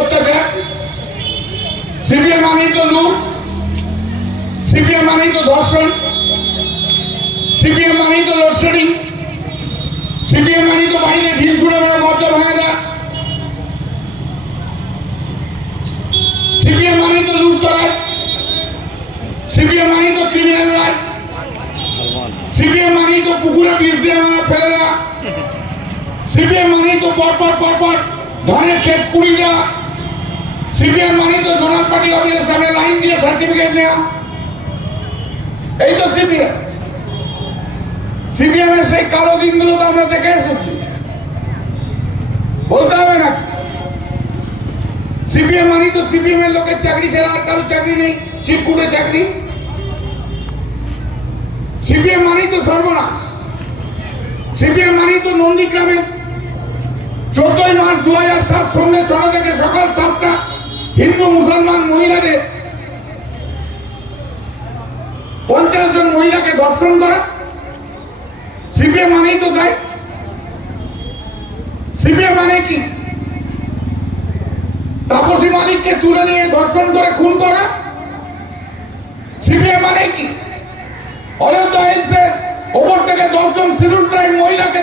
অত্যাচার সিপিএম মানেই তো লুট সিপিএম মানেই তো ধর্ষণ, সিপিএম মানেই তো লোডশেডিং, সিপিএম মানেই তো বাড়িতে ঢিল ছুড়ে মেরে মর্যাদা ভাঙা দেয় সিপিএম মানেই তো লুট করায় সিপিএম মানেই তো ক্রিমিনাল রাজ সিপিএম মানেই তো পুকুরে বিষ দিয়ে মানে ফেলে দেওয়া সিপিএম মানেই তো পরপর পরপর ধানের ক্ষেত পুড়ি দেওয়া সিপিএম মানেই তো জোনাল পার্টি অফিসের সামনে লাইন দিয়ে সার্টিফিকেট নেওয়া এই তো সিপিএম সিপিএম এর সেই কালো দিনগুলো তো আমরা দেখে এসেছি। বলতে হবে না। সিপিএম মানেই তো সিপিএম এর লোকের চাকরি ছাড়া আর কারোর চাকরি নেই। চিরকুটে চাকরি। সিপিএম মানেই তো সর্বনাশ। সিপিএম মানেই তো নন্দীগ্রামে চোদ্দই মার্চ দু হাজার সাত সন্ধ্যে ছটা হিন্দু মুসলমান মহিলাদের পঞ্চাশ জন মহিলাকে ধর্ষণ করা, সিপিএম মানেই তো তাই। সিপিএম মানে কি? তাপসী মালিককে তুলে নিয়ে ধর্ষণ করে খুন করা, সিপিএম মানে কি? অযোধ্যা হিলসে ওপর থেকে দশজন সিভিল ক্রাইম মহিলাকে